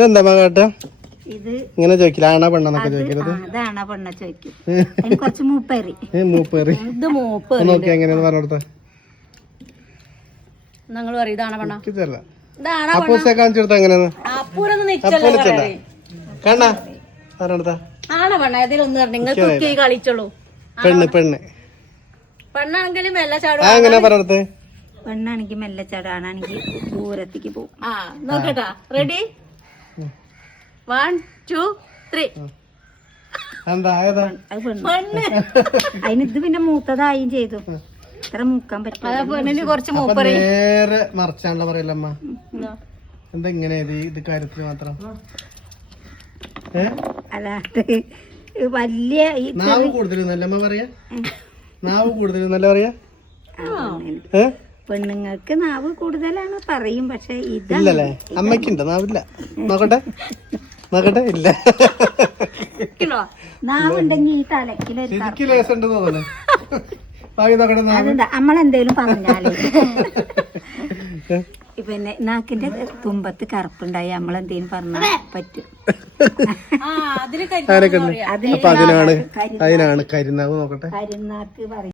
ഇതെന്താ കേട്ടാ ഇത് ഇങ്ങനെ ചോദിക്കില്ല ആണാ പെണ്ണന്നൊക്കെ ചോദിക്കരുത്. അതാണാ പെണ്ണ ചോദിക്കും. അതിന് കുറച്ച് മൂപ്പേറി. മൂപ്പേറി ഇത് മൂപ്പേറി നോക്കി എങ്ങനെയാന്ന് പറഞ്ഞോടുത്ത നിങ്ങൾ പറയും ഇതാണ പെണ്ണ അപ്പൂസെ കാണിച്ചെടുത്ത എങ്ങനെയാന്ന് കണ്ണാ പറഞ്ഞോടുത്ത ആണ പെണ്ണ ഇതിലൊന്നും പറഞ്ഞു നിങ്ങൾ കളിച്ചോളൂ. പെണ്ണ് പെണ്ണ് പെണ്ണാണെങ്കിലും മെല്ലെ ചാടും. എങ്ങനെയാ പറഞ്ഞോടുത്ത് പെണ്ണാണെങ്കിൽ മെല്ലെ ചാടാണെങ്കിൽ ദൂരത്തേക്ക് പോകും. ആ നോക്കട്ടാ. റെഡി 1 2 3. എന്താ ഏതാ പെണ്ണ്. അതിനിത് പിന്നെ മൂത്തതായും ചെയ്തു. ഇത്ര മൂക്കാൻ പറ്റില്ല. പെണ്ണിന് കുറച്ച് മൂപ്പറി നേരെ മറിച്ചാണല്ലോ പറയല്ലമ്മ. എന്താ ഇങ്ങനെ ഇത് കാര്യത്തിൽ മാത്രം അല്ലാണ്ട് വലിയ നാവ് കൂടുതലൊന്നല്ലമ്മ പറയാ. നാവ് കൂടുതലൊന്നല്ല പറയാ. പെണ്ണുങ്ങൾക്ക് നാവ് കൂടുതലാണ് പറയും. പക്ഷെ ഇല്ലല്ലേ അമ്മയ്ക്കുണ്ടോ നാവില്ല? നോക്കട്ടെ നോക്കട്ടെ. ഇല്ല നാവുണ്ടെങ്കിൽ ഈ തലക്കിൽ ലേസുണ്ട് തോന്നുന്നു. അതെന്താ നമ്മളെന്തേലും പറഞ്ഞാല് പിന്നെ നാക്കിന്റെ തുമ്പത്ത് കറുപ്പുണ്ടായി നമ്മളെന്തേലും പറഞ്ഞാൽ പറ്റും. അപ്പൊ അതിനാണ് കരിനാവ്. നോക്കട്ടെ. കരിനാക്ക് പറയും.